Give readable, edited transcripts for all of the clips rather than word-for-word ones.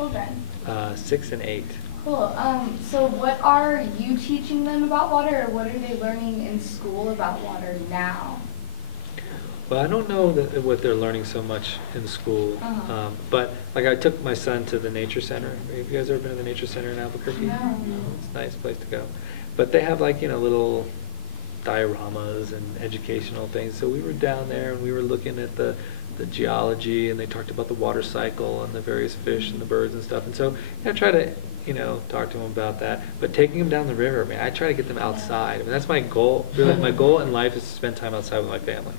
children? 6 and 8. Cool. So what are you teaching them about water, or what are they learning in school about water now? Well, I don't know what they're learning so much in school, but like I took my son to the nature center. Have you guys ever been to the nature center in Albuquerque? No. It's a nice place to go. But they have like, little dioramas and educational things. So we were down there and we were looking at the geology, and they talked about the water cycle and the various fish and the birds and stuff. And so I try to, talk to them about that. But taking them down the river, I try to get them outside. I mean, that's my goal. Really, my goal in life is to spend time outside with my family.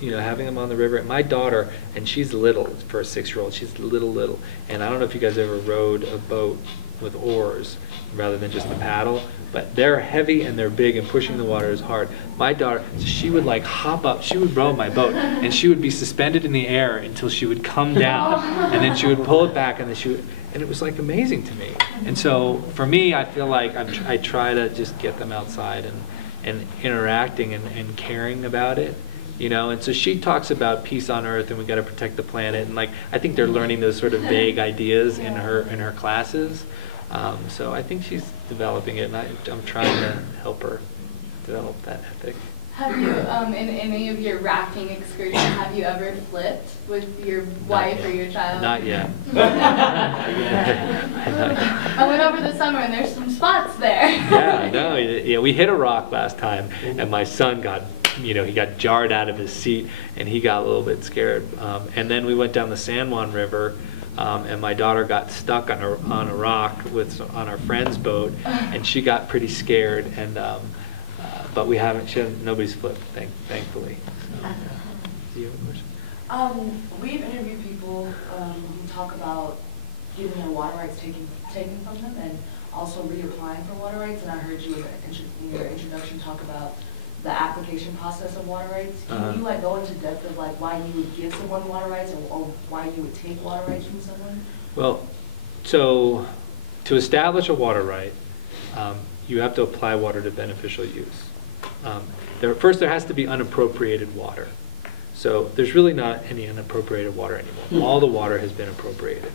Having them on the river. My daughter, and she's little for a 6-year-old, she's little. And I don't know if you guys ever rowed a boat with oars rather than just the paddle, but they're heavy and they're big, and pushing the water is hard. My daughter, she would like hop up, she would row my boat, and she would be suspended in the air until she would come down, and then she would pull it back, and then and it was like amazing to me. And so for me, I feel like I try to just get them outside and interacting and caring about it. And so she talks about peace on earth and we got to protect the planet, and like I think they're learning those sort of vague ideas in her classes. So I think she's developing it, and I'm trying to help her develop that ethic. Have you, in any of your rafting excursions, have you ever flipped with your wife or your child? Not yet. I went over the summer and there's some spots there. Yeah, we hit a rock last time, and my son got, he got jarred out of his seat, and he got a little bit scared. And then we went down the San Juan River, and my daughter got stuck on a rock on our friend's boat, and she got pretty scared. And but nobody's flipped, thankfully. So, do you have a question? We've interviewed people who talk about getting their water rights taken from them, and also reapplying for water rights. And I heard you in your introduction talk about the application process of water rights. Can you go into depth of why you would give someone water rights, or why you would take water rights from someone? Well, so to establish a water right, you have to apply water to beneficial use. First, there has to be unappropriated water. So there's really not any unappropriated water anymore. All the water has been appropriated.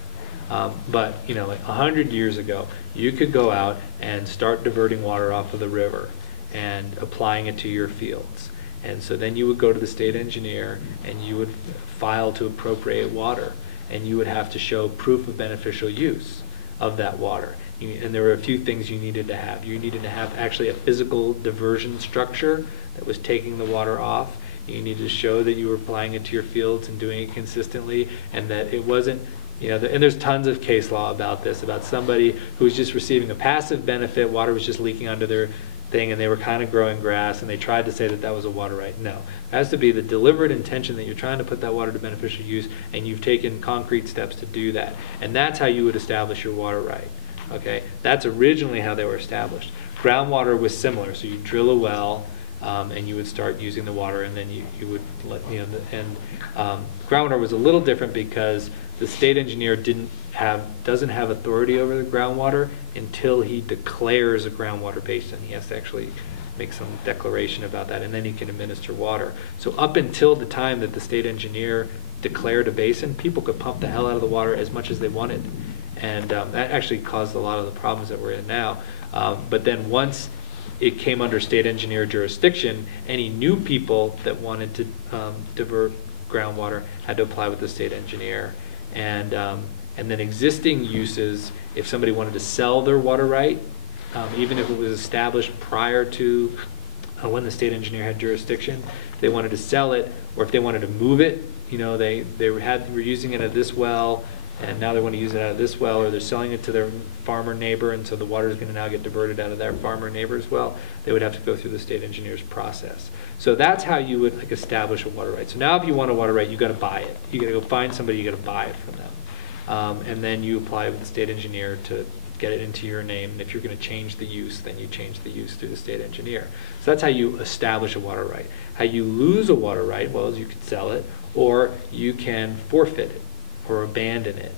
But 100 years ago, you could go out and start diverting water off of the river and applying it to your fields. And so then you would go to the state engineer and you would file to appropriate water, and you would have to show proof of beneficial use of that water. And there were a few things you needed to have. You needed to have actually a physical diversion structure that was taking the water off. You needed to show that you were applying it to your fields and doing it consistently, and that it wasn't, and there's tons of case law about this, about somebody who was just receiving a passive benefit, water was just leaking onto their thing, and they were kind of growing grass, and they tried to say that that was a water right. No. It has to be the deliberate intention that you're trying to put that water to beneficial use, and you've taken concrete steps to do that. And that's how you would establish your water right. Okay? That's originally how they were established. Groundwater was similar. So you drill a well, and you would start using the water, and then you would let, groundwater was a little different because the state engineer doesn't have authority over the groundwater until he declares a groundwater basin. He has to actually make some declaration about that, and then he can administer water. So up until the time that the state engineer declared a basin, people could pump the hell out of the water as much as they wanted. And that actually caused a lot of the problems that we're in now. But then once it came under state engineer jurisdiction, any new people that wanted to divert groundwater had to apply with the state engineer. And then existing uses, if somebody wanted to sell their water right, even if it was established prior to when the state engineer had jurisdiction, if they wanted to sell it, or if they wanted to move it, they were using it at this well, and now they want to use it out of this well, or they're selling it to their farmer neighbor, and so the water is going to now get diverted out of their farmer neighbor's well, they would have to go through the state engineer's process. So that's how you would establish a water right. So now if you want a water right, you got to buy it. You got to go find somebody, you got to buy it from them. And then you apply with the state engineer to get it into your name, and if you're going to change the use, then you change the use through the state engineer. So that's how you establish a water right. How you lose a water right, well, is you could sell it, or you can forfeit it, or abandon it.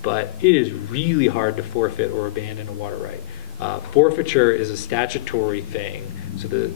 But it is really hard to forfeit or abandon a water right. Forfeiture is a statutory thing. So the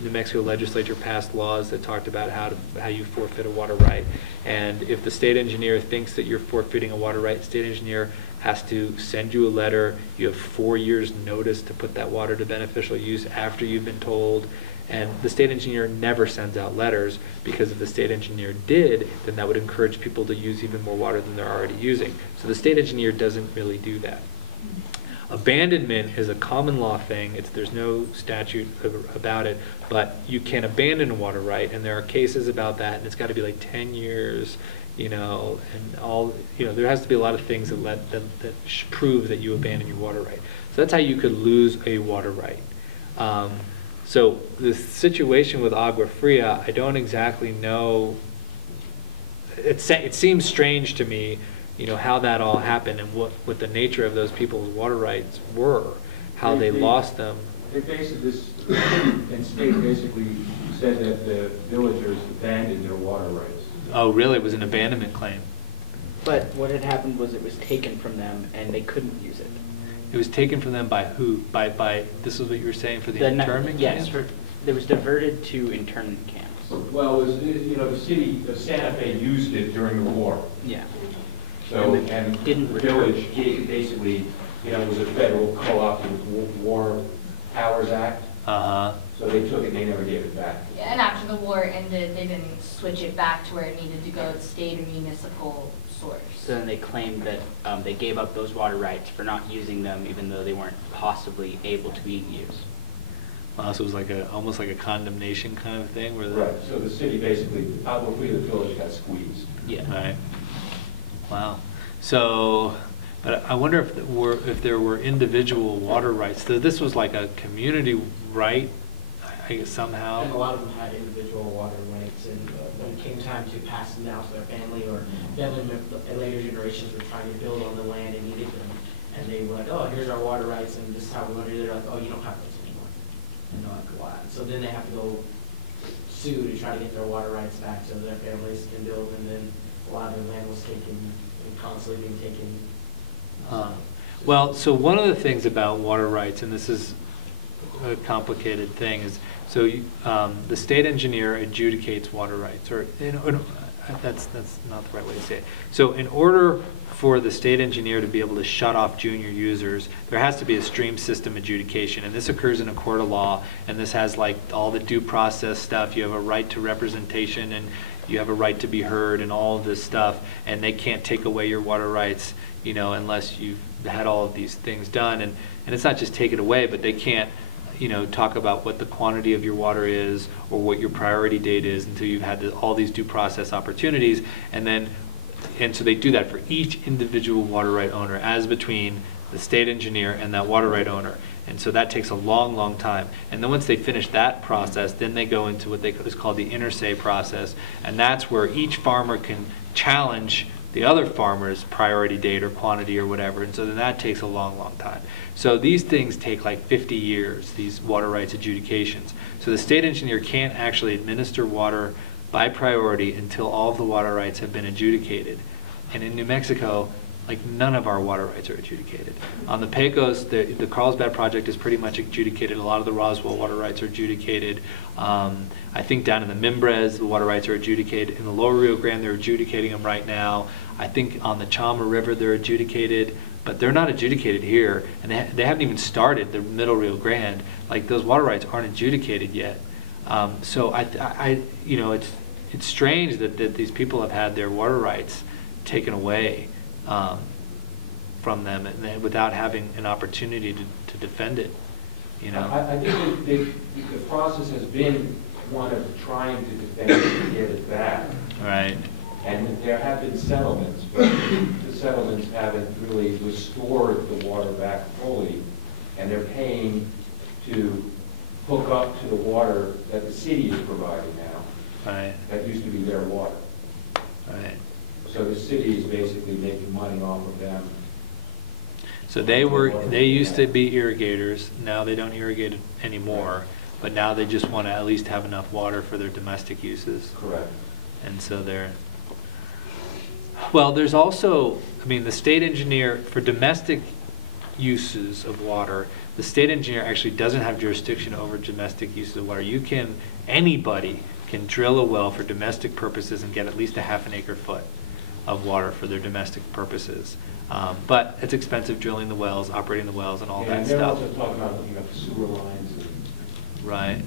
New Mexico legislature passed laws that talked about how you forfeit a water right. And if the state engineer thinks that you're forfeiting a water right, the state engineer has to send you a letter. You have 4 years notice to put that water to beneficial use after you've been told. And the state engineer never sends out letters, because if the state engineer did, then that would encourage people to use even more water than they're already using. So the state engineer doesn't really do that. Abandonment is a common law thing. There's no statute about it, but you can abandon a water right, and there are cases about that, and it's got to be like 10 years, and all, there has to be a lot of things that prove that you abandon your water right. So that's how you could lose a water right. So the situation with Agua Fria, I don't exactly know. It seems strange to me, how that all happened and what the nature of those people's water rights were, how they lost them. They basically, and state basically said that the villagers abandoned their water rights. Oh, really? It was an abandonment claim. But what had happened was it was taken from them and they couldn't use it. It was taken from them by who? By this is what you were saying for the internment yes, camps? It was diverted to internment camps. Well, it was, the city of Santa Fe used it during the war. Yeah. So, and the didn't village basically, it was a federal co-opted War Powers Act. Uh-huh. So they took it, they never gave it back. Yeah, and after the war ended, they didn't switch it back to where it needed to go. It stayed a municipal source. So then they claimed that they gave up those water rights for not using them, even though they weren't possibly able to be used. Wow, so it was almost like a condemnation kind of thing? Right, so the city basically, Agua Fria, the village got squeezed. Yeah. Right. Wow. So, but I wonder if there were individual water rights. So this was like a community right, I guess, somehow. And a lot of them had individual water rights, and when it came time to pass them down to their family, or family later generations were trying to build on the land and needed them, and they were like, oh, here's our water rights, and this is how we want to do it. They're like, oh, you don't have those anymore. And they're like, why? So then they have to go sue to try to get their water rights back so their families can build, and then a lot of the land was taken and constantly being taken. Well, so one of the things about water rights, and this is a complicated thing, is so the state engineer adjudicates water rights, or that's not the right way to say it. So in order for the state engineer to be able to shut off junior users, there has to be a stream system adjudication, and this occurs in a court of law, and this has like all the due process stuff. You have a right to representation, and you have a right to be heard, and all of this stuff, and they can't take away your water rights, unless you've had all of these things done, and it's not just take it away, but they can't talk about what the quantity of your water is or what your priority date is until you've had all these due process opportunities. And so they do that for each individual water right owner, as between the state engineer and that water right owner. And so that takes a long, long time. And then once they finish that process, then they go into what is called the inter-se process. And that's where each farmer can challenge the other farmer's priority date or quantity or whatever. And so then that takes a long, long time. So these things take like 50 years, these water rights adjudications. So the state engineer can't actually administer water by priority until all of the water rights have been adjudicated. And in New Mexico, like none of our water rights are adjudicated. On the Pecos, the Carlsbad project is pretty much adjudicated. A lot of the Roswell water rights are adjudicated. I think down in the Mimbres, the water rights are adjudicated. In the Lower Rio Grande, they're adjudicating them right now. I think on the Chama River, they're adjudicated, but they're not adjudicated here. And they haven't even started the Middle Rio Grande. Like those water rights aren't adjudicated yet. So it's strange that these people have had their water rights taken away from them, and without having an opportunity to defend it. I think the process has been one of trying to defend it and get it back. Right. And there have been settlements, but the settlements haven't really restored the water back fully, and they're paying to hook up to the water that the city is providing now. Right. That used to be their water. Right. So the city is basically making money off of them. So they used to be irrigators. Now they don't irrigate it anymore, but now they just want to at least have enough water for their domestic uses. Correct. And so well, there's also, the state engineer for domestic uses of water, the state engineer actually doesn't have jurisdiction over domestic uses of water. Anybody can drill a well for domestic purposes and get at least a half an acre foot of water for their domestic purposes. But it's expensive drilling the wells, operating the wells, and all Yeah, that and they're stuff. also talking about looking up sewer lines and Right,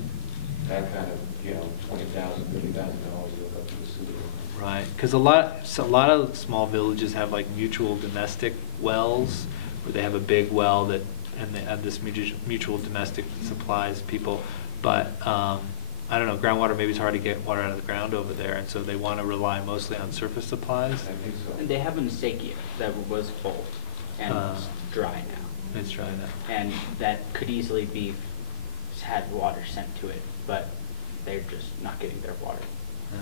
that kind of, $20,000, $30,000 to look up to the sewer. right. Because a lot of small villages have like mutual domestic wells, where they have a big well and they have this mutual domestic supplies people. But I don't know, groundwater, maybe it's hard to get water out of the ground over there, and so they want to rely mostly on surface supplies. I think so. And they have a Nisaikia that was full and it's dry now. Let's try that. And that could easily be had water sent to it, but they're just not getting their water. Yeah.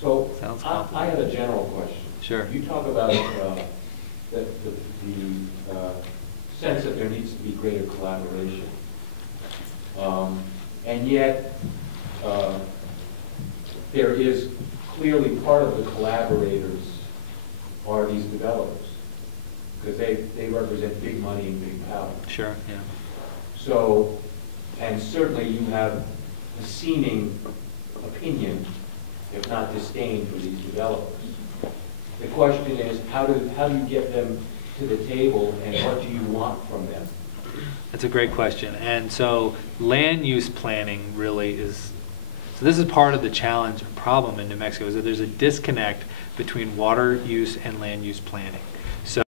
So Sounds I have complicated. a general question. Sure. You talk about the sense that there needs to be greater collaboration. And yet, there is clearly part of the collaborators are these developers, because they represent big money and big power. Sure, yeah. So, and certainly you have a seeming opinion, if not disdain, for these developers. The question is, how do you get them to the table, and what do you want from them? That's a great question. And so land use planning really is, so this is part of the challenge or problem in New Mexico, is that there's a disconnect between water use and land use planning.